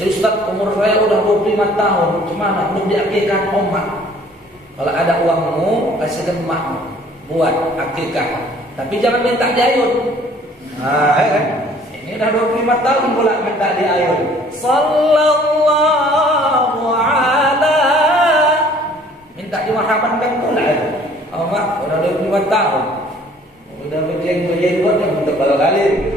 Jadi Ustaz, umur saya udah 25 tahun, gimana? Belum diakikah omak. Kalau ada uangmu, kasihkan emakmu buat akikah. Tapi jangan minta diayun. Nah, kan? Ini udah 25 tahun pula minta diayun. Sallallahu ala, minta dimarhabankan pula. Omak udah 25 tahun. Udah berjeng-jeng buat yang untuk kali.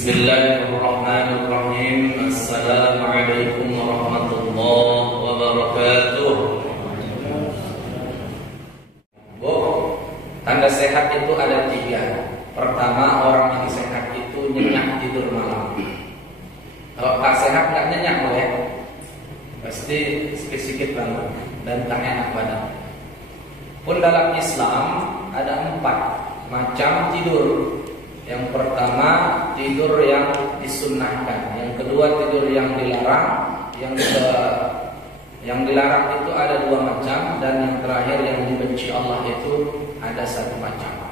Bismillahirrahmanirrahim. Assalamualaikum warahmatullahi wabarakatuh. Bu, tanda sehat itu ada 3. Pertama, orang yang sehat itu nyenyak tidur malam. Kalau tak sehat nggak nyenyak ya, pasti sedikit banget dan tak enak badan. Pun dalam Islam ada 4 macam tidur. Yang pertama, tidur yang disunnahkan. Yang kedua, tidur yang dilarang. Yang dilarang itu ada 2 macam. Dan yang terakhir yang dibenci Allah itu ada 1 macam.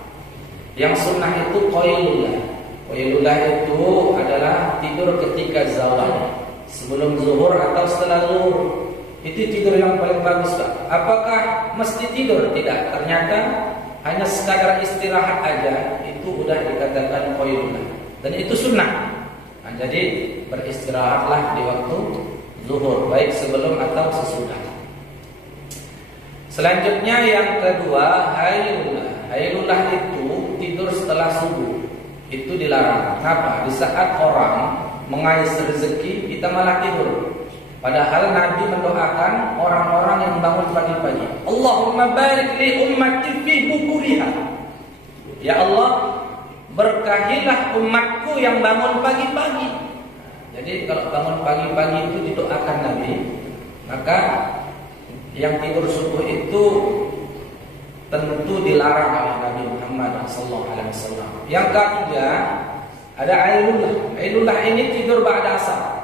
Yang sunnah itu qailullah. Qailullah itu adalah tidur ketika zawal, sebelum zuhur atau setelah zuhur. Itu tidur yang paling bagus, Pak. Apakah mesti tidur? Tidak. Ternyata hanya sekadar istirahat aja itu udah dikatakan qailullah, dan itu sunnah. Nah, jadi beristirahatlah di waktu zuhur, baik sebelum atau sesudah. Selanjutnya yang kedua, hailullah. Hailullah itu tidur setelah subuh. Itu dilarang. Kenapa? Di saat orang mengais rezeki, kita malah tidur. Padahal Nabi mendoakan orang-orang yang bangun pagi-pagi. Allahumma barik li ummati fi bukuriha. Ya Allah, berkahilah umatku yang bangun pagi-pagi. Jadi kalau bangun pagi-pagi itu didoakan Nabi, maka yang tidur subuh itu tentu dilarang oleh Nabi Muhammad SAW. Yang ketiga, ada ailullah. Ailullah ini tidur ba'da asar.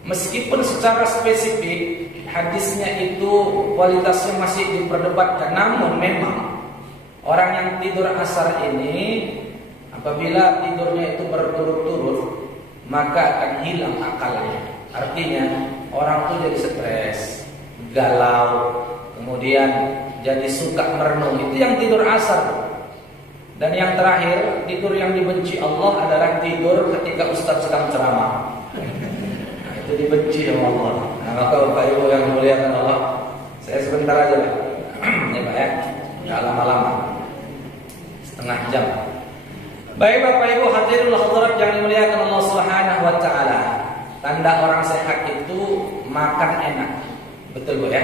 Meskipun secara spesifik hadisnya itu kualitasnya masih diperdebatkan, namun memang orang yang tidur asar ini apabila tidurnya itu berturut-turut maka akan hilang akalnya. Artinya orang itu jadi stres, galau, kemudian jadi suka merenung. Itu yang tidur asar. Dan yang terakhir, tidur yang dibenci Allah adalah tidur ketika Ustaz sedang ceramah. Itu dibenci sama Allah. Nah, maka Bapak Ibu yang dimuliakan Allah, saya sebentar aja Pak. Ya Pak ya, nggak lama-lama, setengah jam. Baik Bapak Ibu hadirin hadirat yang dimuliakan Allah Subhanahu wa taala. Tanda orang sehat itu makan enak. Betul Bu ya?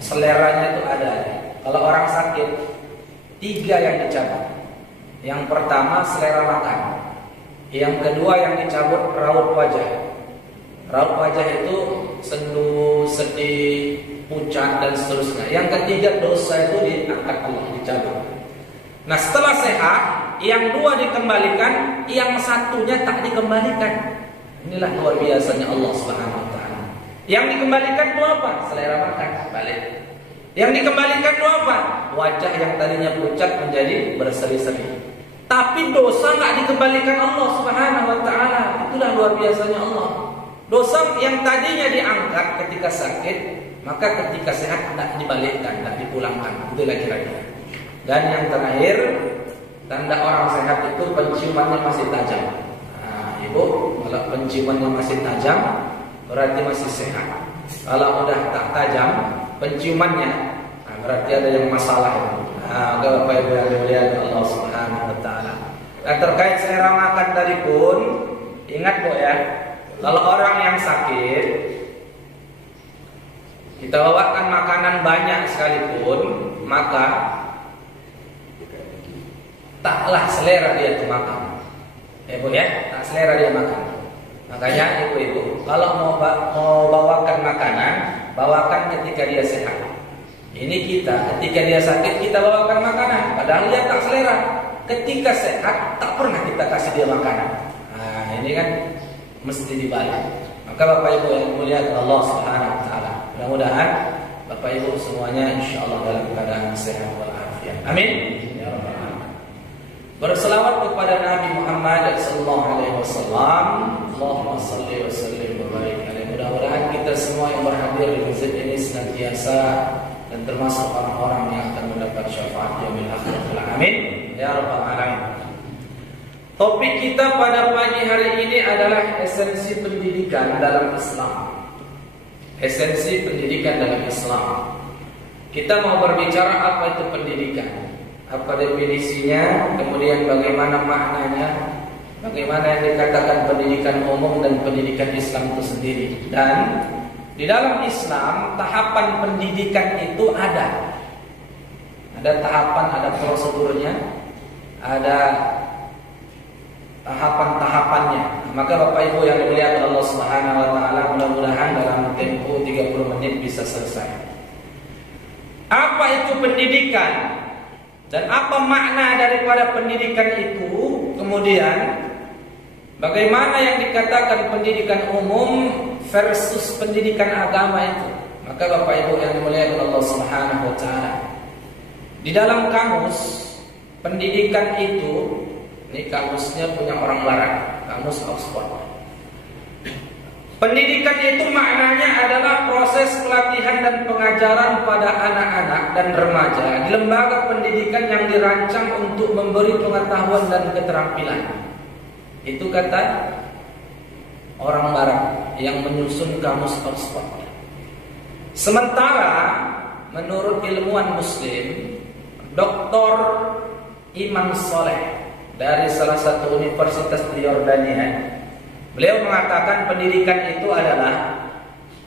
Seleranya itu ada. Kalau orang sakit, 3 yang dicabut. Yang pertama selera makan. Yang kedua yang dicabut raut wajah. Raut wajah itu sendu, sedih, pucat dan seterusnya. Yang ketiga dosa itu diangkat Allah, dicabut. Nah setelah sehat, yang 2 dikembalikan, yang 1-nya tak dikembalikan. Inilah luar biasanya Allah Subhanahu wa taala. Yang dikembalikan itu apa? Selera makan, balik. Yang dikembalikan itu apa? Wajah yang tadinya pucat menjadi berseri-seri. Tapi dosa nggak dikembalikan Allah Subhanahu wa taala. Itulah luar biasanya Allah. Dosa yang tadinya diangkat ketika sakit, maka ketika sehat tidak dibalikkan, tidak dipulangkan. Itulah kira-kira. Dan yang terakhir, tanda orang sehat itu penciumannya masih tajam. Nah, Ibu, kalau penciumannya masih tajam, berarti masih sehat. Kalau udah tak tajam penciumannya, nah berarti ada yang masalah. Nah, Bapak Ibu yang dimuliakan Allah Subhanahu wa taala. Nah, terkait selera makan tadi pun, ingat Bu ya. Kalau orang yang sakit, kita bawakan makanan banyak sekalipun, maka taklah selera dia itu makan. Bu ya, tak selera dia makan. Makanya ibu-ibu, kalau mau bawakan makanan, bawakan ketika dia sehat. Ini kita, ketika dia sakit kita bawakan makanan, padahal dia tak selera. Ketika sehat, tak pernah kita kasih dia makanan. Nah, ini kan mesti dibalik. Maka Bapak Ibu yang mulia Allah Subhanahu wa taala, mudah-mudahan Bapak Ibu semuanya insyaallah dalam keadaan sehat walafiat. Amin ya rabbal alamin. berselawat kepada Nabi Muhammad sallallahu alaihi wasallam. Allahumma shalli wa sallim wa barik alaihi. Mudah-mudahan kita semua yang berhadir di masjid ini senantiasa dan termasuk orang-orang yang akan mendapat syafaat yaumil akhir. Amin ya rabbal alamin. Topik kita pada pagi hari ini adalah esensi pendidikan dalam Islam. Esensi pendidikan dalam Islam. Kita mau berbicara apa itu pendidikan, apa definisinya, kemudian bagaimana maknanya, bagaimana yang dikatakan pendidikan umum dan pendidikan Islam itu sendiri. Dan di dalam Islam tahapan pendidikan itu ada tahapan, ada prosedurnya, ada tahapan-tahapannya. Maka Bapak Ibu yang dimuliakan Allah Subhanahu wa taala, mudah-mudahan dalam tempo 30 menit bisa selesai. Apa itu pendidikan? Dan apa makna daripada pendidikan itu? Kemudian bagaimana yang dikatakan pendidikan umum versus pendidikan agama itu? Maka Bapak Ibu yang dimuliakan Allah Subhanahu wa taala, di dalam kamus pendidikan itu, ini kamusnya punya orang barat, kamus Oxford. Pendidikan itu maknanya adalah proses pelatihan dan pengajaran pada anak-anak dan remaja di lembaga pendidikan yang dirancang untuk memberi pengetahuan dan keterampilan. Itu kata orang barat yang menyusun kamus Oxford. Sementara menurut ilmuwan muslim, Dr. Iman Soleh dari salah satu universitas di Yordania, beliau mengatakan pendidikan itu adalah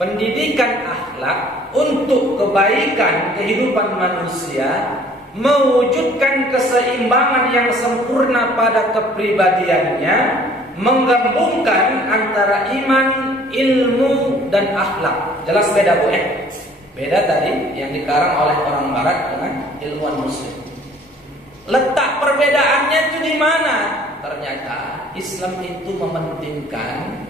pendidikan akhlak untuk kebaikan kehidupan manusia, mewujudkan keseimbangan yang sempurna pada kepribadiannya, menggabungkan antara iman, ilmu, dan akhlak. Jelas beda Bu ya? Beda tadi yang dikarang oleh orang barat dengan ilmuwan muslim. Letak perbedaannya itu di mana? Ternyata Islam itu mementingkan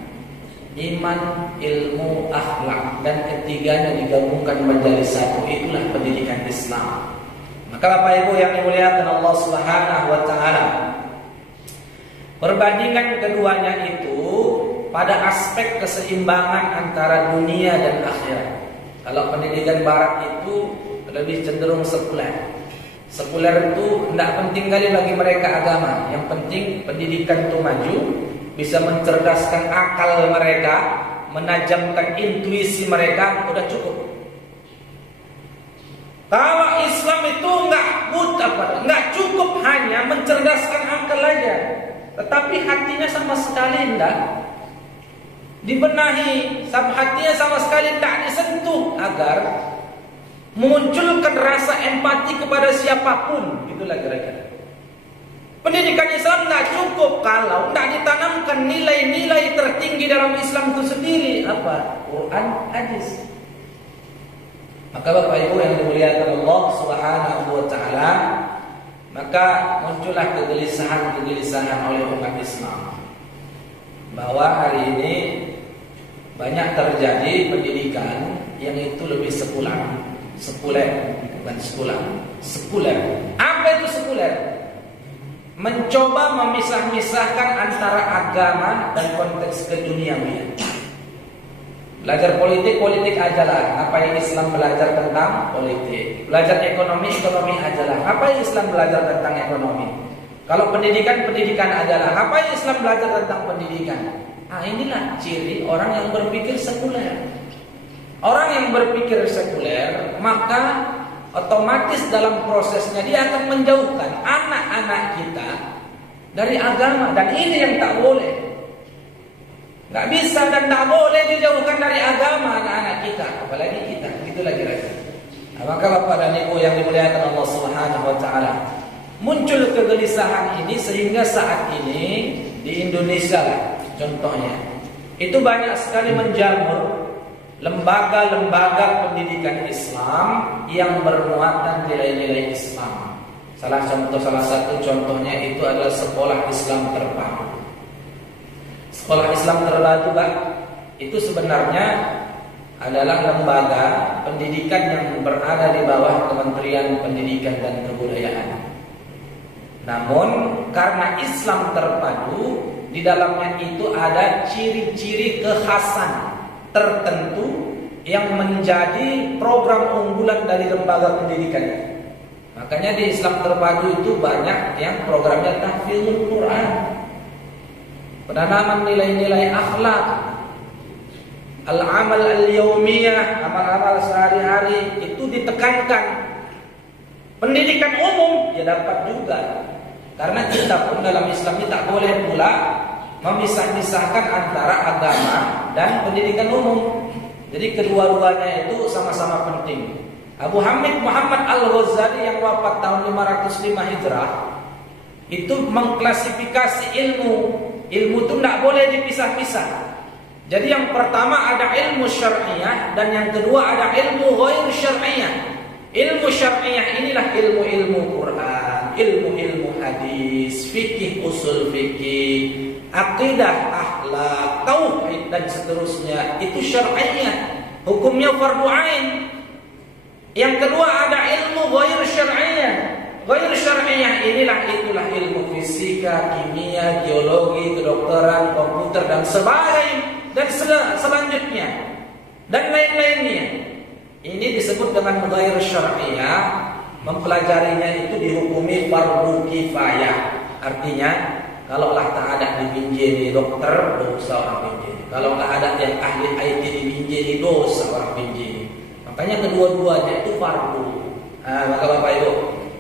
iman, ilmu, akhlak, dan ketiganya digabungkan menjadi satu. Itulah pendidikan Islam. Maka Bapak Ibu yang dimuliakan Allah Subhanahu wa taala, perbandingan keduanya itu pada aspek keseimbangan antara dunia dan akhirat. Kalau pendidikan barat itu lebih cenderung sekuler. Sekuler itu tidak penting kali bagi mereka agama. Yang penting pendidikan itu maju, bisa mencerdaskan akal mereka, menajamkan intuisi mereka, udah cukup. Kalau Islam itu nggak cukup hanya mencerdaskan akal aja, tetapi hatinya sama sekali tidak dibenahi, hatinya sama sekali tidak disentuh agar memunculkan rasa empati kepada siapapun. Itulah kira-kira. Pendidikan Islam tidak cukup kalau tidak ditanamkan nilai-nilai tertinggi dalam Islam itu sendiri. Apa? Quran, hadis. Maka Bapak Ibu yang dimuliakan Allah Subhanahu wa taala, maka muncullah kegelisahan oleh umat Islam bahwa hari ini banyak terjadi pendidikan yang itu lebih sekuler. Apa itu sekuler? Mencoba memisah-misahkan antara agama dan konteks keduniawian. Belajar politik ajalah. Apa yang Islam belajar tentang politik? Belajar ekonomi ajalah. Apa yang Islam belajar tentang ekonomi? Kalau pendidikan adalah. Apa yang Islam belajar tentang pendidikan? Inilah ciri orang yang berpikir sekuler. Orang yang berpikir sekuler, maka otomatis dalam prosesnya dia akan menjauhkan anak-anak kita dari agama. Dan ini yang tak boleh. Gak bisa dan tak boleh dijauhkan dari agama anak-anak kita, apalagi kita. Itulah kira-kira. Maka Bapak dan Ibu yang dimuliakan Allah Subhanahu wa taala, muncul kegelisahan ini sehingga saat ini di Indonesia lah, contohnya, itu banyak sekali menjamur lembaga-lembaga pendidikan Islam yang bermuatan nilai-nilai Islam. Salah satu contohnya itu adalah Sekolah Islam Terpadu. Sekolah Islam Terpadu itu sebenarnya adalah lembaga pendidikan yang berada di bawah Kementerian Pendidikan dan Kebudayaan. Namun karena Islam terpadu, di dalamnya itu ada ciri-ciri kekhasan tertentu yang menjadi program unggulan dari lembaga pendidikan. Makanya di Islam terpadu itu banyak yang programnya tahfidzul Quran, penanaman nilai-nilai akhlak, al-amal al-yaumiyah, amal-amal sehari-hari itu ditekankan. Pendidikan umum ya dapat juga. Karena kita pun dalam Islam ini tak boleh pula memisah-misahkan antara agama dan pendidikan umum. Jadi kedua-duanya itu sama-sama penting. Abu Hamid Muhammad Al-Ghazali yang wafat tahun 505 Hijrah itu mengklasifikasi ilmu. Ilmu itu tidak boleh dipisah-pisah. Jadi yang pertama ada ilmu syar'iyah dan yang kedua ada ilmu ghair syar'iyah. Ilmu syar'iyah inilah ilmu-ilmu Quran, ilmu-ilmu hadis, fikih, usul fikih, akidah, akhlak, tauhid dan seterusnya. Itu syar'iyah, hukumnya fardu ain. Yang kedua ada ilmu ghair syar'iyah. Ghair syar'iyah itulah ilmu fisika, kimia, geologi, kedokteran, komputer dan sebagainya dan selanjutnya dan lain-lainnya. Ini disebut dengan ghair syar'iyah. Mempelajarinya itu dihukumi fardu kifayah. Artinya kalaulah tak ada dibinjeni dokter, dosa orang binjeni. Kalau tak ada yang ahli IT dibinjeni, dosa orang binjeni. Makanya kedua-duanya itu fardu. Maka Bapak Ibu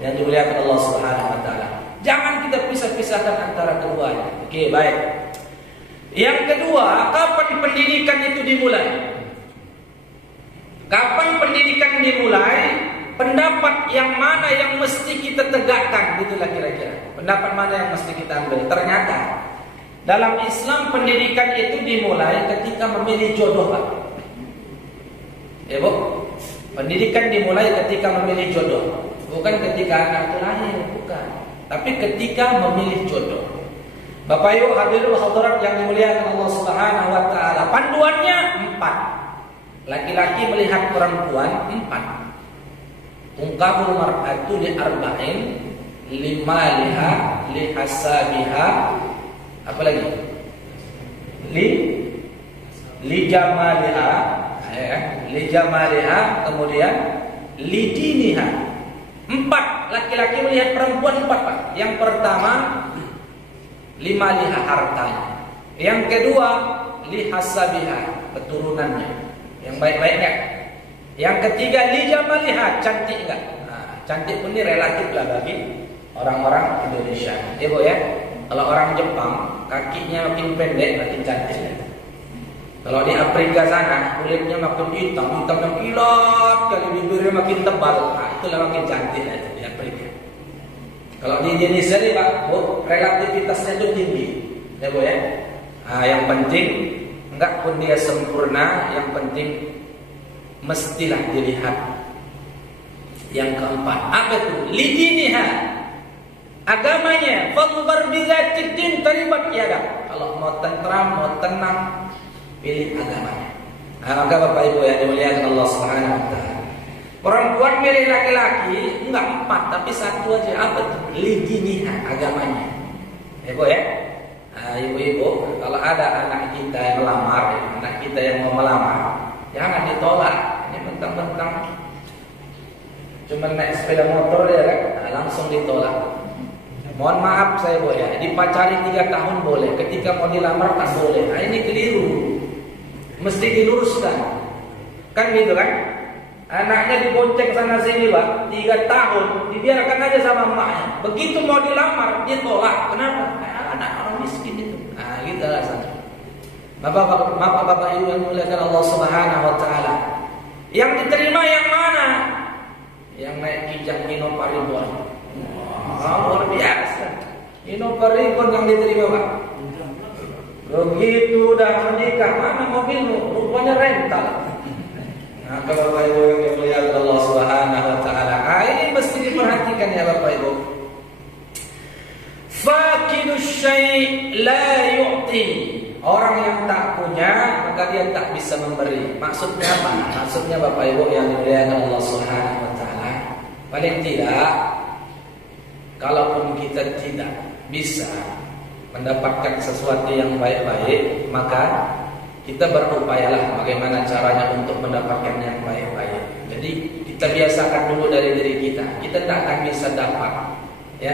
yang dimuliakan Allah Subhanahu wa taala, jangan kita pisah-pisahkan antara keduanya. Oke, baik. Yang kedua, kapan pendidikan itu dimulai? Kapan pendidikan dimulai? Pendapat yang mana yang mesti kita tegakkan? Itulah kira-kira. Pendapat mana yang mesti kita ambil? Ternyata dalam Islam pendidikan itu dimulai ketika memilih jodoh, Pak. Ya, Bu? Pendidikan dimulai ketika memilih jodoh. Bukan ketika anak itu lahir, bukan. Tapi ketika memilih jodoh. Bapak Ibu hadirin hadirat yang dimuliakan Allah Subhanahu wa taala, panduannya 4. Laki-laki melihat perempuan 4. Tungkahul mar'atu li arba'in, limaliha, li hasabiha, apa lagi? Li jamaliha, li jamaliha, kemudian li diniha. 4. Laki-laki melihat perempuan 4, Pak. Yang pertama, limaliha, hartanya. Yang kedua, li hasabiha, keturunannya yang baik-baik enggak? Yang ketiga, li jamaliha, cantik enggak? Cantik pun ini relatif lah bagi orang-orang Indonesia. Ya, Bu ya. Kalau orang Jepang, kakinya makin pendek makin cantik. Kalau di Afrika sana, kulitnya makin hitam yang kilat, kali bibirnya makin tebal. Itulah makin cantik di Afrika. Kalau di Indonesia nih, Pak, Bu, relativitasnya itu tinggi. Ya, Bu ya. Yang penting enggak pun dia sempurna, yang penting mestilah dilihat. Yang keempat, apa itu? Lidiniha, agamanya. Fadhfar bizatid din taribat yadak. Kalau mau tentram, mau tenang, pilih agamanya. Maka Bapak Ibu yang dimuliakan Allah Subhanahu wa taala, perempuan milih laki-laki enggak 4 tapi 1 aja. Apa itu? Lidiniha, agamanya. Ya, Bu ya. Ibu-ibu, kalau ada anak kita yang melamar, anak kita yang mau melamar, jangan ditolak. Ini mentang-mentang cuma naik sepeda motor ya kan, langsung ditolak. Mohon maaf saya Bu ya, dipacari 3 tahun boleh, ketika mau dilamar tak boleh. Ini keliru, mesti diluruskan. Kan gitu kan? Anaknya dibonceng sana sini, Pak, 3 tahun, dibiarkan aja sama emaknya. Begitu mau dilamar, dia tolak. Kenapa? Anak orang miskin itu. Gitu alasannya. Bapak-bapak Ibu yang dimuliakan Allah Subhanahu wa taala, yang diterima yang mana? Yang naik kijang Nino Paribon. Luar biasa. Nino Paribon yang diterima, Pak. Begitu udah menikah, mana mobilmu? Rupanya rental. Kalau Bapak Ibu yang dimuliakan Allah Subhanahu wa taala, ini mesti diperhatikan ya Bapak Ibu. Fakidus syai' la yu'ti. Orang yang tak punya maka dia tak bisa memberi. Maksudnya apa? Maksudnya Bapak Ibu yang dimuliakan Allah Subhanahu wa taala, paling tidak kalaupun kita tidak bisa mendapatkan sesuatu yang baik-baik, maka kita berupayalah bagaimana caranya untuk mendapatkan yang baik-baik. Jadi kita biasakan dulu dari diri kita. Kita tidak akan bisa dapat ya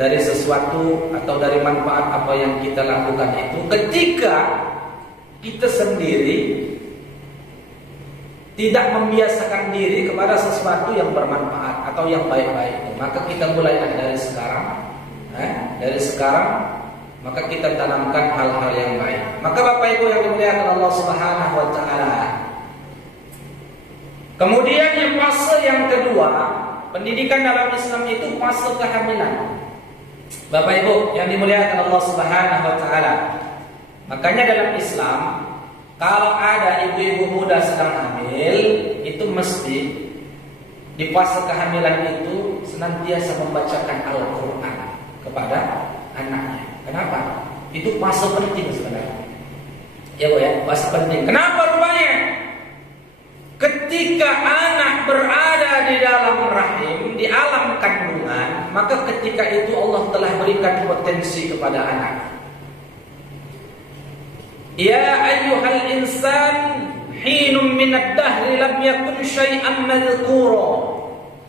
dari sesuatu atau dari manfaat apa yang kita lakukan itu ketika kita sendiri tidak membiasakan diri kepada sesuatu yang bermanfaat atau yang baik-baik. Maka kita mulai dari sekarang. Dari sekarang maka kita tanamkan hal-hal yang baik. Maka Bapak Ibu yang dimuliakan Allah Subhanahu wa taala. Kemudian yang fase yang kedua, pendidikan dalam Islam itu fase kehamilan. Bapak Ibu yang dimuliakan Allah Subhanahu wa taala. Makanya dalam Islam kalau ada ibu-ibu muda sedang hamil, itu mesti di fase kehamilan itu senantiasa membacakan Al-Quran kepada anaknya. Kenapa? Itu fase penting sebenarnya. Ya Bu ya, fase penting. Kenapa rupanya? Ketika anak berada di dalam rahim, di alam kandungan, maka ketika itu Allah telah berikan potensi kepada anak. Ya ayyuhal insan hinum minad dahri lam yakun syai'an madhkura.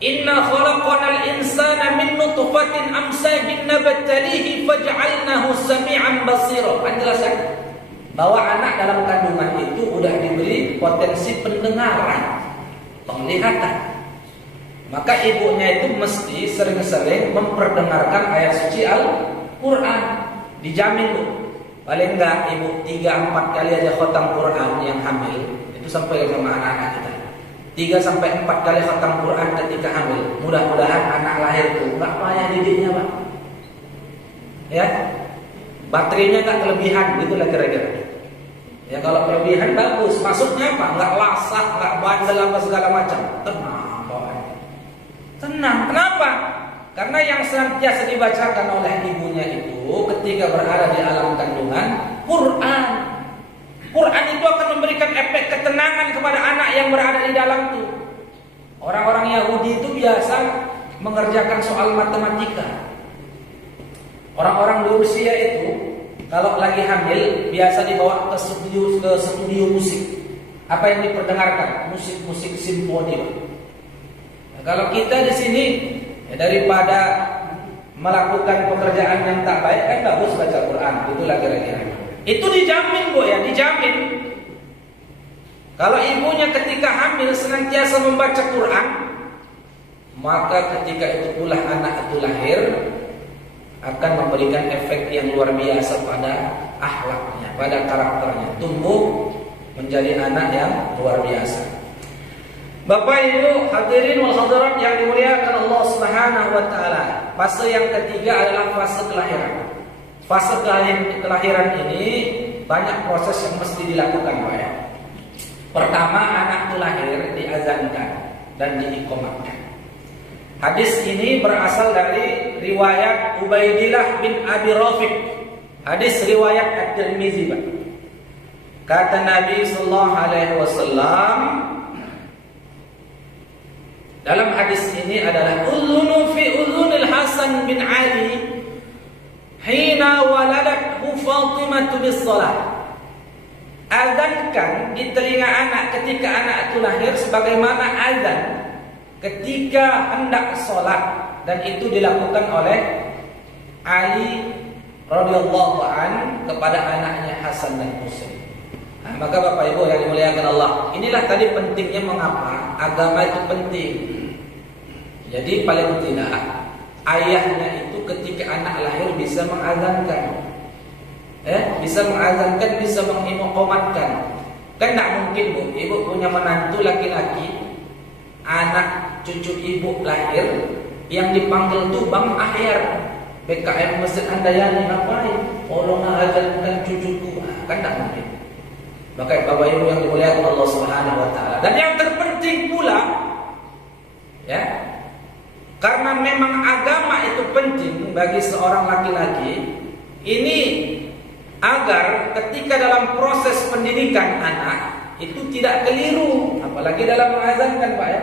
Inna khalaqanal insana min nutfatin amsajin nabtalihi faj'alnahu sami'an basira. Penjelasan bahwa anak dalam kandungan itu sudah diberi potensi pendengaran, penglihatan. Maka ibunya itu mesti sering-sering memperdengarkan ayat suci Al-Quran. Dijamin Bu. Paling enggak ibu 3-4 kali aja khatam Quran yang hamil. Itu sampai sama anak-anak kita 3-4 kali khatam Quran ketika hamil. Mudah-mudahan anak lahir itu enggak payah didiknya Pak. Ya, baterainya enggak kelebihan, gitulah kira-kira. Ya kalau kelebihan bagus. Maksudnya apa? Enggak lasak, enggak bandel apa segala macam. Tenang bawaan. Tenang. Kenapa? Karena yang senantiasa dibacakan oleh ibunya itu ketika berada di alam kandungan Quran. Quran itu akan memberikan efek ketenangan kepada anak yang berada di dalam itu. Orang-orang Yahudi itu biasa mengerjakan soal matematika. Orang-orang di Rusia itu kalau lagi hamil biasa dibawa ke studio musik. Apa yang diperdengarkan? Musik-musik simfoni. Nah, kalau kita di sini ya, daripada melakukan pekerjaan yang tak baik kan bagus baca Quran. Itulah kira-kira. Itu dijamin Bu ya, dijamin. Kalau ibunya ketika hamil senantiasa membaca Quran, maka ketika itu pula anak itu lahir akan memberikan efek yang luar biasa pada akhlaknya, pada karakternya, tumbuh menjadi anak yang luar biasa. Bapak Ibu hadirin wal hadirat yang dimuliakan Allah Subhanahu wa taala. Fase yang ketiga adalah fase kelahiran. Fase kelahiran ini banyak proses yang mesti dilakukan Pak ya. Pertama, anak itu lahir diazankan dan diiqamatkan. Hadis ini berasal dari riwayat Ubaidillah bin Abi Rafiq. Hadis riwayat At-Tirmizi Pak. Kata Nabi sallallahu alaihi wasallam dalam hadis ini adalah uzunu fi uzunil Hasan bin Ali hina waladathu Fatimah bis salat. Azankan di telinga anak ketika anak itu lahir sebagaimana azan ketika hendak sholat, dan itu dilakukan oleh Ali radhiyallahu an kepada anaknya Hasan dan Husain. Nah, maka Bapak Ibu yang dimuliakan Allah, inilah tadi pentingnya mengapa agama itu penting. Jadi paling tidak ayahnya itu ketika anak lahir bisa mengazankan, bisa mengazankan, bisa mengiqamatkan. Kan tidak mungkin Bu, ibu punya menantu laki-laki, anak cucu ibu lahir yang dipanggil tuh Bang Ahyar, BKM Masjid Handayani, ngapain? Tolong azankan cucuku. Kan tidak mungkin. Maka Bapak Ibu yang dimuliakan Allah Subhanahu wa taala. Dan yang terpenting pula ya, karena memang agama itu penting bagi seorang laki-laki ini, agar ketika dalam proses pendidikan anak itu tidak keliru, apalagi dalam mengazankan Pak ya.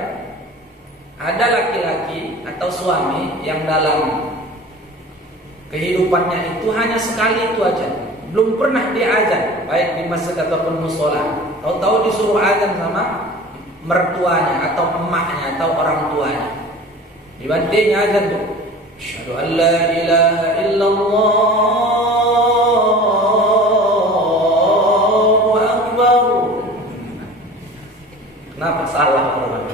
Ada laki-laki atau suami yang dalam kehidupannya itu hanya sekali itu aja, belum pernah diazan, baik di masjid ataupun musola. Tahu-tahu disuruh azan sama mertuanya atau emaknya atau orang tuanya. Dibantingnya azan tuh. Asyhadu an la ilaha illallah wa akbar. Kenapa salah orang?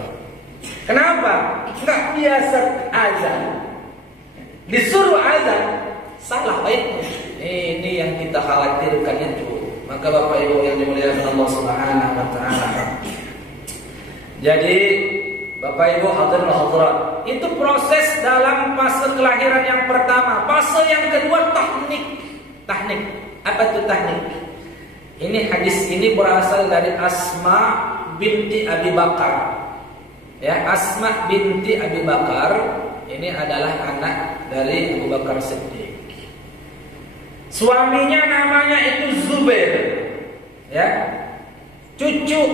Kenapa? Enggak biasa azan. Disuruh azan, salah baiknya. Ini yang kita khawatirkan itu. Maka Bapak Ibu yang dimuliakan Allah Subhanahu wa taala. Jadi Bapak Ibu hadirin hadirat, itu proses dalam fase kelahiran yang pertama. Fase yang kedua tahnik. Tahnik. Apa itu tahnik? Ini hadis ini berasal dari Asma binti Abi Bakar. Ya, Asma binti Abi Bakar ini adalah anak dari Abu Bakar Siddiq. Suaminya namanya itu Zubair. Ya. Cucu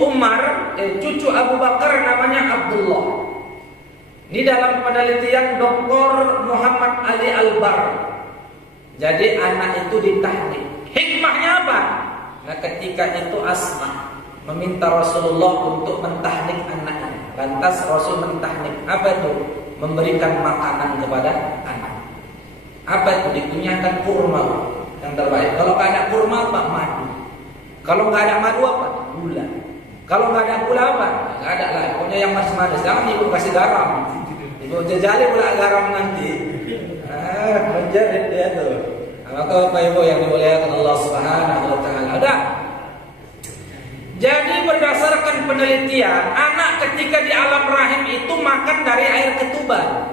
cucu Abu Bakar namanya Abdullah. Ini dalam penelitian Dr. Muhammad Ali Albar. Jadi anak itu ditahnik. Hikmahnya apa? Nah, ketika itu Asma meminta Rasulullah untuk mentahnik anaknya. Lantas Rasul mentahnik. Apa itu? Memberikan makanan kepada anak. Apa itu? Dikunyahkan kurma yang terbaik. Kalau nggak ada kurma apa? Madu. Kalau nggak ada madu apa? Gula. Kalau nggak ada gula apa? Nggak ada lah. Pokoknya yang manis-manis. Jangan ibu kasih garam. Ibu jajali pula garam nanti. Menjerit dia tuh. Maka Bapak Ibu yang dimuliakan Allah Subhanahu wa taala. Udah. Jadi berdasarkan penelitian, anak ketika di alam rahim itu makan dari air ketuban.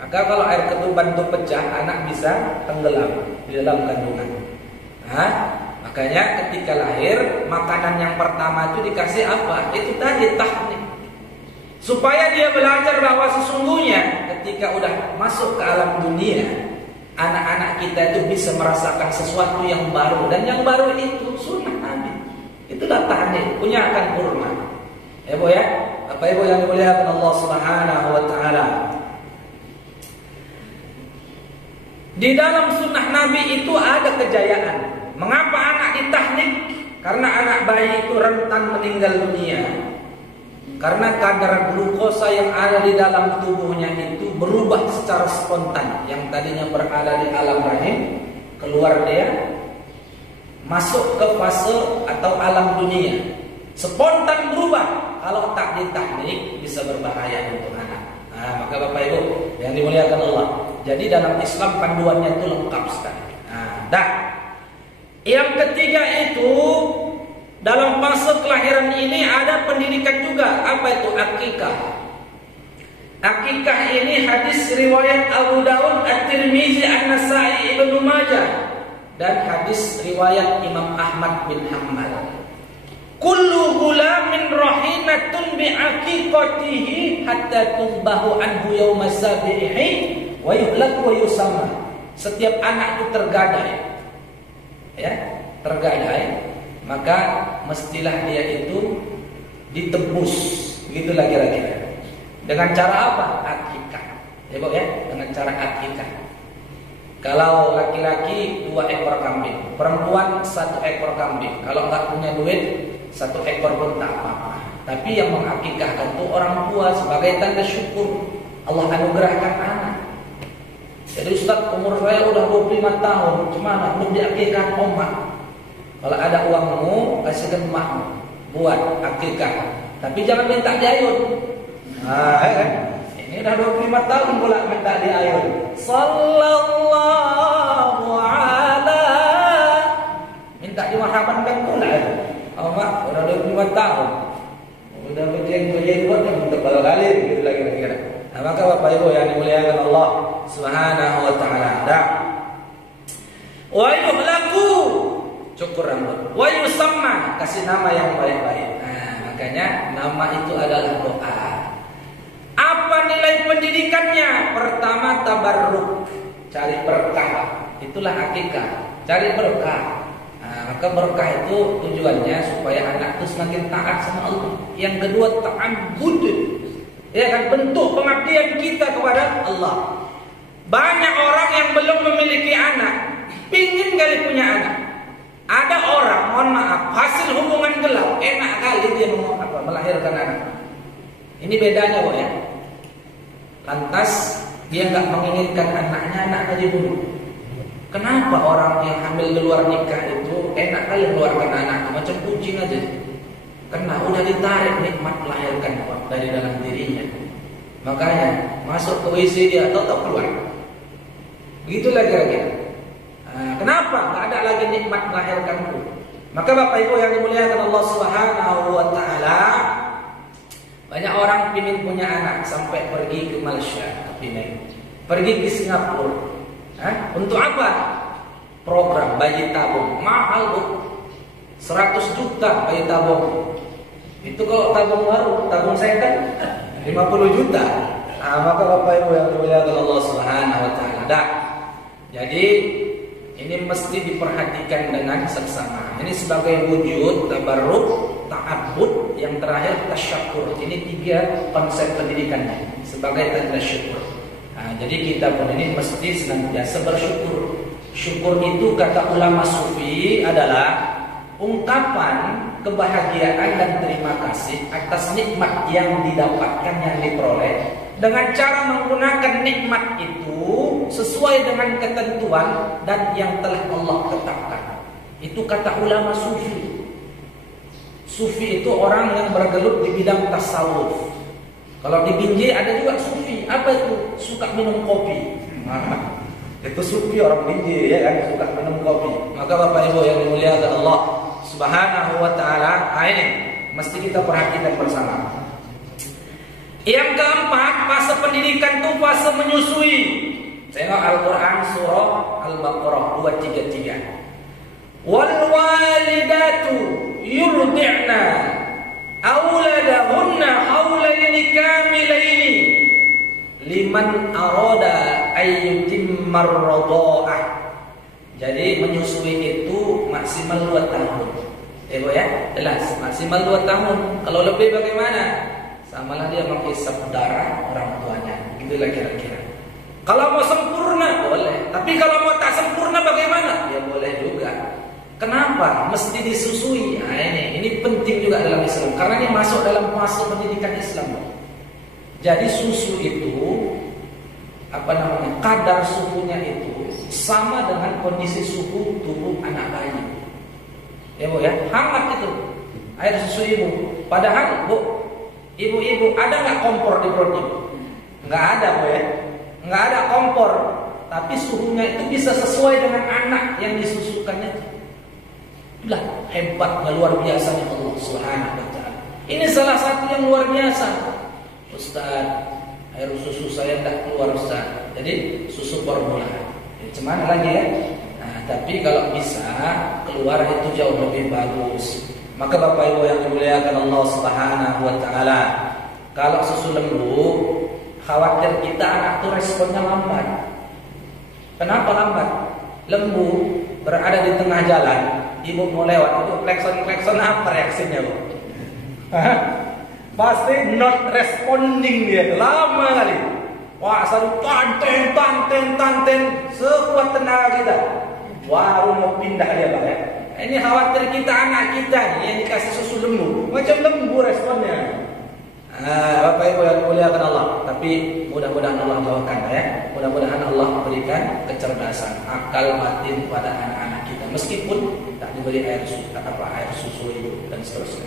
Maka kalau air ketuban itu pecah, anak bisa tenggelam di dalam kandungan. Makanya ketika lahir, makanan yang pertama itu dikasih apa? Itu tadi tahnik. Supaya dia belajar bahwa sesungguhnya ketika udah masuk ke alam dunia, anak-anak kita itu bisa merasakan sesuatu yang baru. Dan yang baru itu sunnah Nabi. Itulah tahnik, punya akan kurma. Ya Bu ya, Bapak Ibu yang dimuliakan Allah Subhanahu wa taala. Di dalam sunnah Nabi itu ada kejayaan. Mengapa anak ditahnik? Karena anak bayi itu rentan meninggal dunia. Karena kadar glukosa yang ada di dalam tubuhnya itu berubah secara spontan. Yang tadinya berada di alam rahim, keluar dia masuk ke fase atau alam dunia. Spontan berubah. Kalau tak ditahnik bisa berbahaya untuk anak. Maka Bapak Ibu yang dimuliakan Allah. Jadi dalam Islam panduannya itu lengkap sekali. Yang ketiga itu dalam fase kelahiran ini ada pendidikan juga. Apa itu? Akikah. Akikah ini hadis riwayat Abu Daud, At-Tirmizi, An-Nasa'i, Ibnu Majah, dan hadis riwayat Imam Ahmad bin Hanbal. Kullu gulamin rahinatun bi'aqiqatihi hatta tudbahu anhu yawma sabihi wa yuhlak wa yusamma. Setiap anak itu tergadai. Ya, tergadai, maka mestilah dia itu ditebus, begitulah kira-kira. Dengan cara apa? Akikah. Ya Bu ya, dengan cara akikah. Kalau laki-laki 2 ekor kambing, perempuan 1 ekor kambing. Kalau nggak punya duit 1 ekor pun tak apa-apa. Tapi yang mengakikahkan itu orang tua sebagai tanda syukur Allah anugerahkan anak. Jadi Ustaz, umur saya udah 25 tahun, gimana? Belum diakikah omak. Kalau ada uangmu, kasihkan emakmu buat akikah. Tapi jangan minta diayun. Ini udah 25 tahun pula minta diayun. Sallallahu ala. Minta dimarhabankan pula. Omak udah 25 tahun. Udah berjeng-jeng buat yang untuk kali gitu lagi kira-kira. Maka Bapak Ibu yang dimuliakan Allah Subhanahu wa taala. Wa yuhlaku, cukur rambut. Wa yusamma, kasih nama yang baik-baik. Makanya nama itu adalah doa. Apa nilai pendidikannya? Pertama tabarruk, cari berkah. Itulah akikah, cari berkah. Maka berkah itu tujuannya supaya anak itu semakin taat sama Allah. Yang kedua ta'abbud. Ya kan, bentuk pengabdian kita kepada Allah. Banyak orang yang belum memiliki anak, pingin kali punya anak. Ada orang, mohon maaf, hasil hubungan gelap, enak kali dia melahirkan anak. Ini bedanya, Bu ya. Lantas dia nggak menginginkan anaknya dibunuh. Kenapa orang yang hamil di luar nikah itu enak kali mengeluarkan anak, macam kucing aja? Karena udah ditarik nikmat melahirkan dari dalam dirinya. Makanya masuk ke WC dia atau keluar. Begitulah kira-kira. Kenapa? Nggak ada lagi nikmat melahirkan itu. Maka Bapak Ibu yang dimuliakan Allah Subhanahu wa Ta'ala, banyak orang ingin punya anak sampai pergi ke Malaysia, pergi ke Singapura. Untuk apa? Program bayi tabung mahal, Bu. 100 juta bayi tabung. Itu kalau tabung baru, tabung saya kan 50 juta. Maka Bapak Ibu yang dimuliakan Allah Subhanahu wa Ta'ala. Jadi ini mesti diperhatikan dengan seksama. Ini sebagai wujud tabarruk, ta'abbud, yang terakhir tasyakkur. Ini 3 konsep pendidikannya sebagai tanda syukur. Jadi kita pun ini mesti senantiasa bersyukur. Syukur itu kata ulama sufi adalah ungkapan kebahagiaan dan terima kasih atas nikmat yang didapatkan, yang diperoleh, dengan cara menggunakan nikmat itu sesuai dengan ketentuan dan yang telah Allah tetapkan. Itu kata ulama sufi. Sufi itu orang yang bergelut di bidang tasawuf. Kalau di Binjai ada juga sufi. Apa itu? Suka minum kopi. Itu sufi orang Binjai, ya kan, suka minum kopi. Maka Bapak Ibu yang dimuliakan Allah Subhanahu wa Ta'ala, ini mesti kita perhatikan bersama. Yang keempat, fase pendidikan itu fase menyusui. Tengok Al-Quran surah Al-Baqarah 233. Wal walidatu yurdi'na auladahunna haulaini kamilaini liman arada ayyutimmar radha'ah. Jadi menyusui itu maksimal 2 tahun. Bu ya, jelas maksimal 2 tahun. Kalau lebih bagaimana? Samalah dia menghisap darah orang tuanya. Itulah kira-kira. Kalau mau sempurna boleh, tapi kalau mau tak sempurna bagaimana? Ya boleh juga. Kenapa? Mesti disusui. Ini penting juga dalam Islam, karena ini masuk dalam fase pendidikan Islam. Jadi susu itu kadar suhunya itu sama dengan kondisi suhu tubuh anak bayi. Ya Bu ya, hangat itu air susu ibu. Padahal Bu, ibu-ibu ada nggak kompor di perut ibu? Nggak ada, Bu ya. Nggak ada kompor, tapi suhunya itu bisa sesuai dengan anak yang disusukannya. Itulah hebatnya, luar biasanya Allah Subhanahu wa Ta'ala. Ini salah satu yang luar biasa. Ustaz, air susu saya tidak keluar, Ustaz. Jadi susu formula. Cuman lagi ya. Tapi kalau bisa keluar itu jauh lebih bagus. Maka Bapak Ibu yang dimuliakan Allah Subhanahu wa Ta'ala, kalau susu lembu, khawatir kita anak itu responnya lambat. Kenapa lambat? Lembu berada di tengah jalan, ibu mau lewat, itu klekson apa reaksinya, Bu? Pasti not responding dia, lama kali. Wah, selalu tanten sekuat tenaga kita. Baru mau pindah dia, Pak ya. Ini khawatir kita anak kita nih yang dikasih susu lembu, macam lembu responnya. Bapak Ibu yang dimuliakan Allah, tapi mudah-mudahan Allah bawakan ya. Mudah-mudahan Allah berikan kecerdasan, akal batin pada anak-anak kita, meskipun tak diberi air susu ibu dan seterusnya.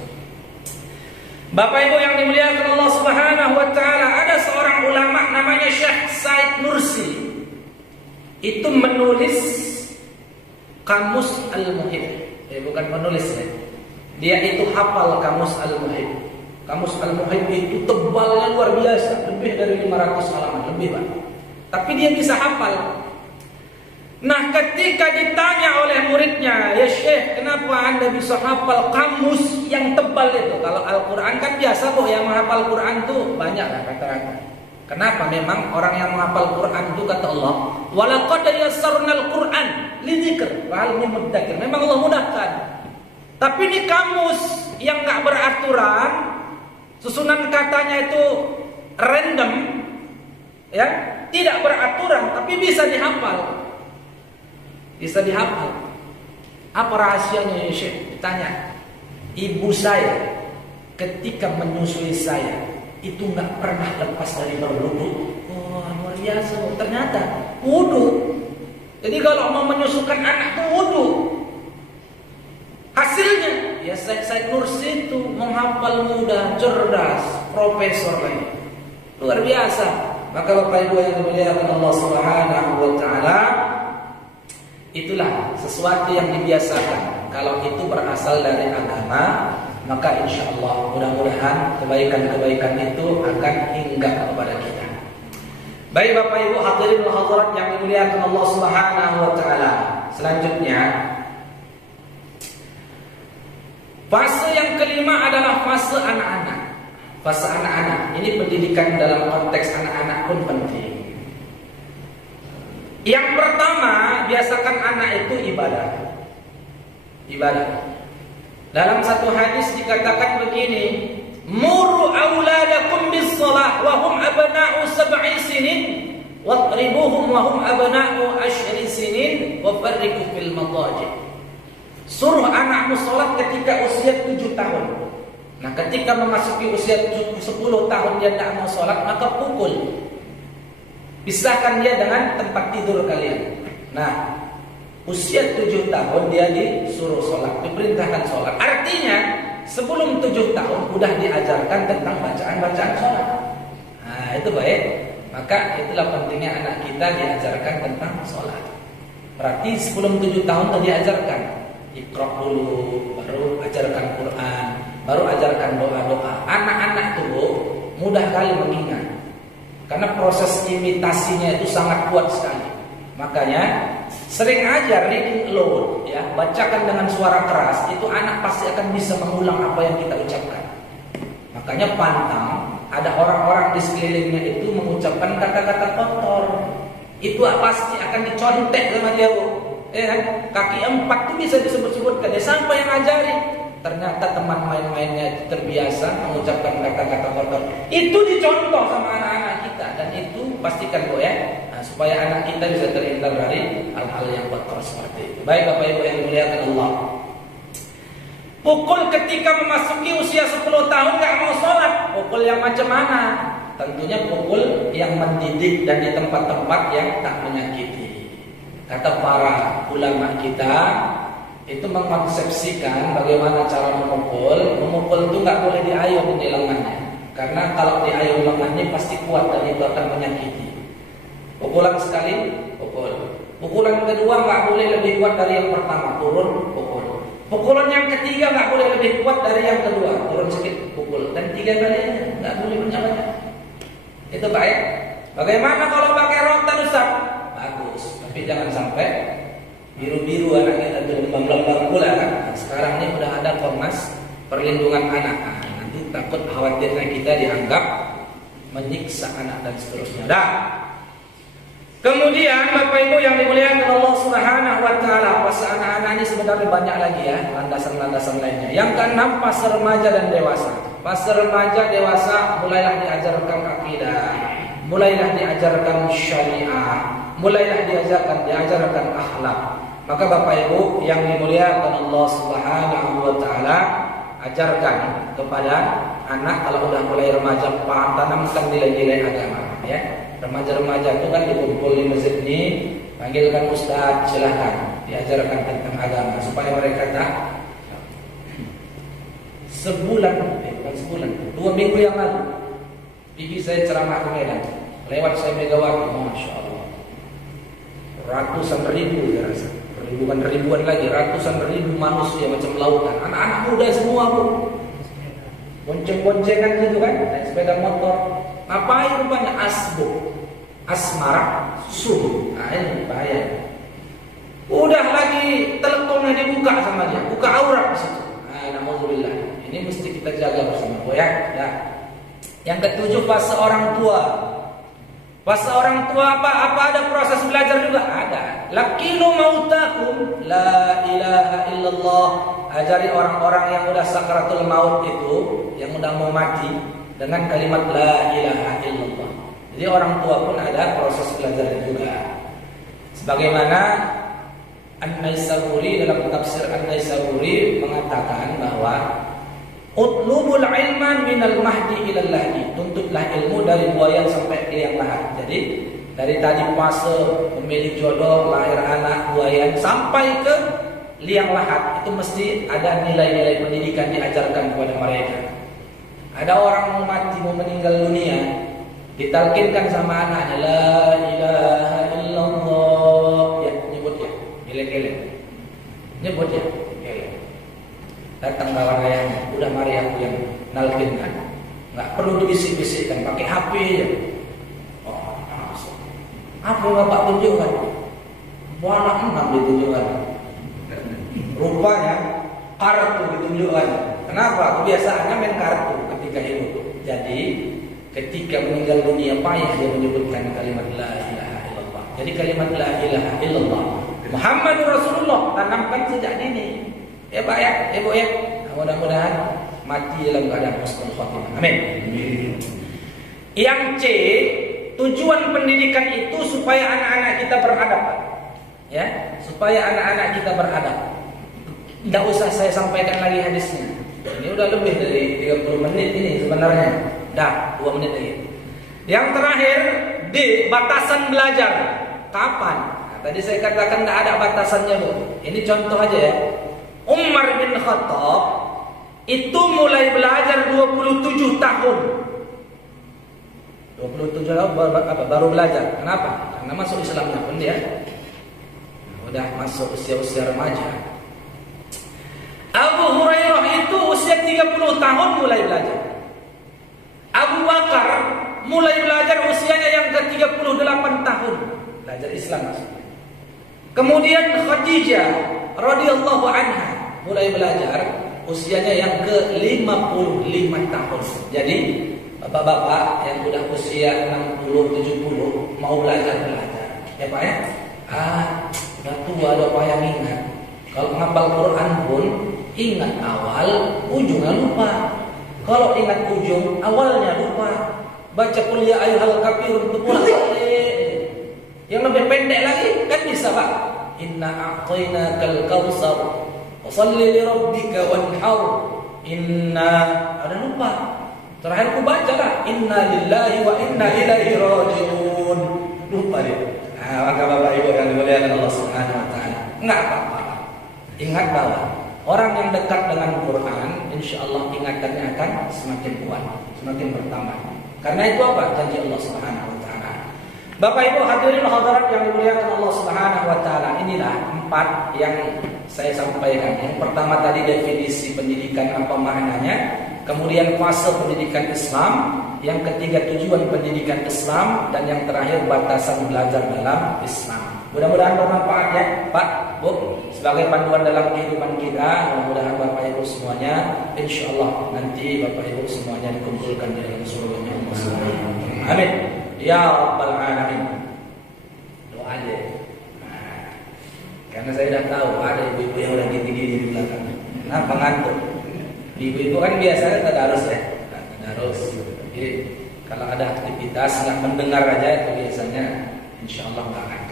Bapak Ibu yang dimuliakan Allah Subhanahu wa Ta'ala, ada seorang ulama namanya Syekh Said Nursi. Itu menulis Kamus Al-Muhib. Bukan menulis ya. Dia itu hafal Kamus Al-Muhib. Kamus Al-Muhib itu tebalnya luar biasa, lebih dari 500 halaman, lebih Pak. Tapi dia bisa hafal. Nah, ketika ditanya oleh muridnya, "Ya Syekh, kenapa Anda bisa hafal kamus yang tebal itu?" Kalau Al-Quran kan biasa kok yang menghafal Quran tuh banyak lah kata-kata. Kenapa? Memang orang yang menghafal Quran itu kata Allah, "Walaqad yassarnal Qur'an lidzikr wa hal min mudzakir." Memang Allah mudahkan. Tapi di kamus yang enggak beraturan, susunan katanya itu random, ya, tidak beraturan, tapi bisa dihafal. Bisa dihafal. Apa rahasianya ya Syekh? Ditanya. Ibu saya ketika menyusui saya itu nggak pernah lepas dari berwudu. Oh, luar biasa. Ternyata wudu. Jadi kalau mau menyusukan anak tuh wudu. Hasilnya ya Said Nursi itu menghafal mudah, cerdas, profesor lagi. Luar biasa. Maka Bapak Ibu yang dimuliakan Allah Subhanahu wa taala, itulah sesuatu yang dibiasakan. Kalau itu berasal dari agama, maka insya Allah mudah-mudahan kebaikan-kebaikan itu akan hinggap kepada kita. Baik Bapak Ibu hadirin wa hadirat yang dimuliakan Allah Subhanahu wa taala. Selanjutnya, fase yang kelima adalah fase anak-anak. Fase anak-anak ini pendidikan dalam konteks anak-anak pun penting. Yang pertama, biasakan anak itu ibadah. Ibadah. Dalam satu hadis dikatakan begini, muru auladakum bis-shalah wa hum abna'u 7 sinin wadribuhum wa hum abna'u 10 sinin wa farriqu fil madaji'. Suruh anakmu salat ketika usia 7 tahun. Nah, ketika memasuki usia 10 tahun dia tidak mau salat, maka pukul. Pisahkan dia dengan tempat tidur kalian. Nah, usia 7 tahun dia disuruh sholat, diperintahkan sholat. Artinya sebelum 7 tahun sudah diajarkan tentang bacaan-bacaan sholat. Nah, itu baik. Maka itulah pentingnya anak kita diajarkan tentang sholat. Berarti sebelum 7 tahun sudah diajarkan. Iqra dulu, baru ajarkan Quran, baru ajarkan doa-doa. Anak-anak itu mudah kali mengingat. Karena proses imitasinya itu sangat kuat sekali. Makanya sering aja reading aloud, ya, bacakan dengan suara keras, itu anak pasti akan bisa mengulang apa yang kita ucapkan. Makanya pantang ada orang-orang di sekelilingnya itu mengucapkan kata-kata kotor, itu pasti akan dicontek sama dia, Bu. Kaki 4 itu bisa disebut-sebutkan. Dia sampai yang ngajari. Ternyata teman main-mainnya terbiasa mengucapkan kata-kata kotor. Itu dicontoh sama anak-anak kita, dan itu pastikan, Bu, ya. Nah, supaya anak kita bisa terhindar dari hal-hal yang kotor seperti itu. Baik Bapak Ibu yang dimuliakan Allah. Pukul ketika memasuki usia 10 tahun nggak mau sholat. Pukul yang macam mana? Tentunya pukul yang mendidik dan di tempat-tempat yang tak menyakiti. Kata para ulama kita itu mengkonsepsikan bagaimana cara memukul. Memukul itu nggak boleh diayun di lengannya, karena kalau diayun lengannya pasti kuat dan itu akan menyakiti. Pukulan sekali, pukul. Pukulan kedua nggak boleh lebih kuat dari yang pertama, turun, pukul. Pukulan yang ketiga nggak boleh lebih kuat dari yang kedua, turun sedikit, pukul. Dan 3 kali aja, nggak boleh banyak-banyak. Itu baik. Bagaimana kalau pakai rotan, Ustaz? Bagus, tapi jangan sampai biru-biru anak kita, lembang-lembang pula kan. Nah, sekarang ini udah ada Komnas Perlindungan Anak. Nah, nanti takut khawatirnya kita dianggap menyiksa anak dan seterusnya. Dah. Kemudian Bapak Ibu yang dimuliakan Allah Subhanahu wa taala, fase anak-anak ini sebenarnya banyak lagi ya, landasan-landasan lainnya. Yang keenam, fase remaja dan dewasa. Fase remaja dewasa mulailah diajarkan akidah, mulailah diajarkan syariah, mulailah diajarkan akhlak. Maka Bapak Ibu yang dimuliakan Allah Subhanahu wa taala, ajarkan kepada anak kalau udah mulai remaja, tanamkan nilai-nilai agama, ya. Remaja-remaja itu kan dikumpul di masjid ini, panggilkan ustaz, silahkan diajarkan tentang agama supaya mereka tak. Bukan sebulan, 2 minggu yang lalu bibi saya ceramah ke Medan, lewat saya Megawati, masya Allah, ratusan ribu, saya rasa, bukan ribuan lagi, ratusan ribu manusia macam lautan, anak-anak muda semua, Bu, bonceng-boncengan gitu kan, naik sepeda motor. Ngapain rupanya? Asmara subuh. Nah, ini bahaya. Udah lagi teleponnya dibuka sama dia, buka aurat di situ. Nah, naudzubillah. Ini mesti kita jaga bersama, Bu, ya. Ya. Yang ketujuh, fase orang tua. Fase orang tua apa ada proses belajar juga? Ada. Lakinu mautakum la ilaha illallah. Ajari orang-orang yang udah sakaratul maut itu, yang udah mau mati, dengan kalimat la ilaha illallah. Jadi orang tua pun ada proses belajar juga. Sebagaimana An-Naisaburi dalam tafsir An-Naisaburi mengatakan bahwa utlubul ilman minal mahdi ilal lahdi, tuntutlah ilmu dari buayan sampai liang lahat. Jadi dari tadi fase memilih jodoh, lahir anak, buayan sampai ke liang lahat itu mesti ada nilai-nilai pendidikan diajarkan kepada mereka. Ada orang mau mati, mau meninggal dunia, ditalkinkan sama anaknya la ilaha illallah, ya nyebut ya, geleng-geleng, nyebut ya, geleng. Datang kawan ayahnya, udah mari aku yang nalkinkan, nggak perlu dibisik-bisikkan, pakai HP ya. Oh, langsung. Apa yang bapak tunjukkan? Buah 6 ditunjukkan. Rupanya kartu ditunjukkan. Kenapa? Kebiasaannya main kartu ketika hidup. Jadi ketika meninggal dunia payah dia menyebutkan kalimat la ilaha illallah. Jadi kalimat la ilaha illallah Muhammadur Rasulullah tanamkan sejak dini. Ya Pak ya, Ibu ya. Mudah-mudahan mati dalam keadaan husnul khotimah. Amin. Yang C, tujuan pendidikan itu supaya anak-anak kita beradab. Ya, supaya anak-anak kita beradab. Tidak usah saya sampaikan lagi hadisnya. Ini udah lebih dari 30 menit ini sebenarnya. Dah 2 menit lagi. Yang terakhir D, batasan belajar. Kapan? Nah, tadi saya katakan tidak ada batasannya Bu. Ini contoh aja ya. Umar bin Khattab itu mulai belajar 27 tahun. 27 tahun baru belajar. Kenapa? Karena masuk Islamnya pun dia udah masuk usia-usia remaja. Abu Hurairah itu usia 30 tahun mulai belajar. Abu Bakar mulai belajar usianya yang ke-38 tahun belajar Islam. Kemudian Khadijah radhiyallahu anha mulai belajar usianya yang ke-55 tahun. Jadi bapak-bapak yang udah usia 60 70 mau belajar. Ya Pak ya? Udah tua udah payah ingat. Kalau menghafal Quran pun ingat awal, ujungnya lupa. Kalau ingat ujung, awalnya lupa. Baca qul ya ayyuhal kafirun itu pula. Yang lebih pendek lagi kan bisa Pak. Inna a'tainakal kautsar fashalli li rabbika wanhar. Inna ada lupa. Terakhir ku baca lah inna lillahi wa inna ilaihi rajiun. Lupa dia. Maka Bapak Ibu yang dimuliakan Allah Subhanahu wa taala. Enggak apa-apa. Ingat bahwa orang yang dekat dengan Quran, insya Allah ingatannya akan semakin kuat, semakin bertambah. Karena itu apa? Janji Allah Subhanahu wa taala. Bapak Ibu hadirin hadirat yang dimuliakan Allah Subhanahu wa taala, inilah 4 yang saya sampaikan. Yang pertama tadi definisi pendidikan apa maknanya, kemudian fase pendidikan Islam, yang ketiga tujuan pendidikan Islam, dan yang terakhir batasan belajar dalam Islam. Mudah-mudahan bermanfaat ya Pak, Bu, sebagai panduan dalam kehidupan kita. Mudah-mudahan Bapak Ibu semuanya, insya Allah nanti Bapak Ibu semuanya dikumpulkan di dalam surganya Allah Subhanahu wa taala. Amin ya rabbal alamin. Doa aja. Karena saya sudah tahu ada ibu-ibu yang udah gini-gini di belakang. Kenapa ngantuk? Ibu-ibu kan biasanya tadarus ya, tadarus. Jadi kalau ada aktivitas nggak mendengar aja itu biasanya insya Allah nggak akan.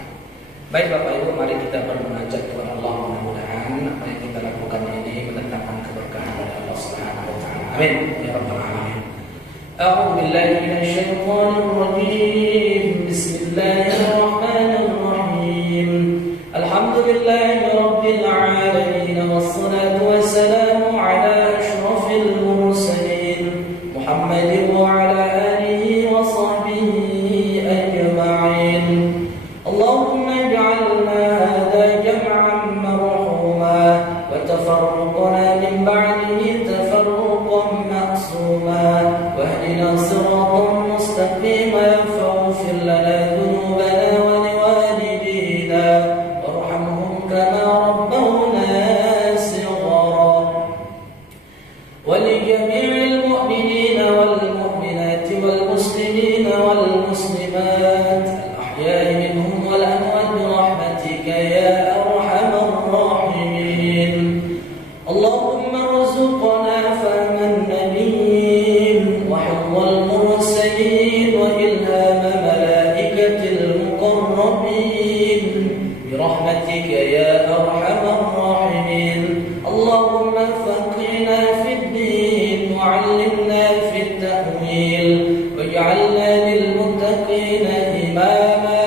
Baik Bapak Ibu, mari kita bermunajat kepada Allah. Mudah-mudahan apa yang kita lakukan ini mendatangkan keberkahan dari Allah Subhanahu wa taala. Amin ya rabbal alamin. A'udzu billahi minasyaitonir rajim. Bismillahirrahmanirrahim. Alhamdulillahi rabbil alamin wassalatu wassalamu ala asyrafil mursalin Muhammadin wa ala alihi wa sahbihi ajma'in. Allahumma وتفرقنا من بعده تفرقا معصوما واهدنا صراطا مستقيما فاغفر لنا ذنوبنا ولوالدينا وارحمهم كما ربونا صغارا يا أرحم الراحمين. اللهم فقهنا في الدين وعلمنا في التأويل واجعلنا للمتقين إماما.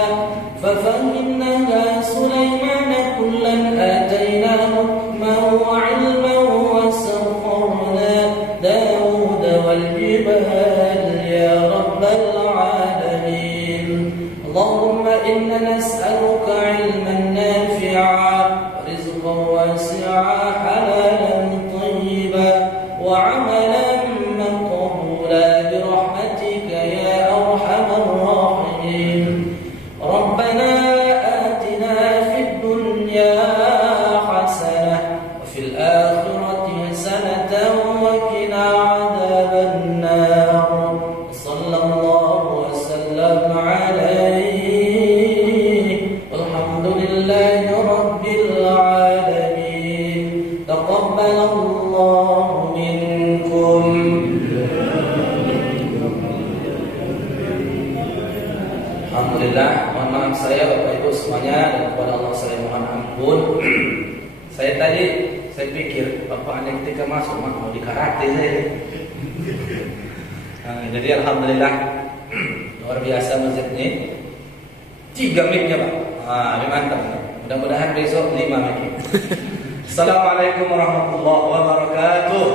ففهمناها سليمان كلا آتيناه حكما وعلما وسخرنا داود والجبال يا رب العالمين. اللهم إنا نسألك علما نافعا ورزقا واسعا حلالا طيبا وعملا مقبولا برحمتك يا أرحم الراحمين. ربنا آتنا في الدنيا حسنة وفي الآخرة حسنة وقنا عذاب النار. صلى الله وسلم عليه والحمد لله رب العالمين. تقبل الله منكم. Alhamdulillah, mohon maaf saya Bapak Ibu semuanya dan kepada Allah saya mohon ampun. Saya pikir Bapak ini ketika masuk mau di karate saya. Jadi alhamdulillah luar biasa masjid ini. 3 mic-nya Pak. Mantap. Mudah-mudahan besok 5 mic. Assalamualaikum warahmatullahi wabarakatuh.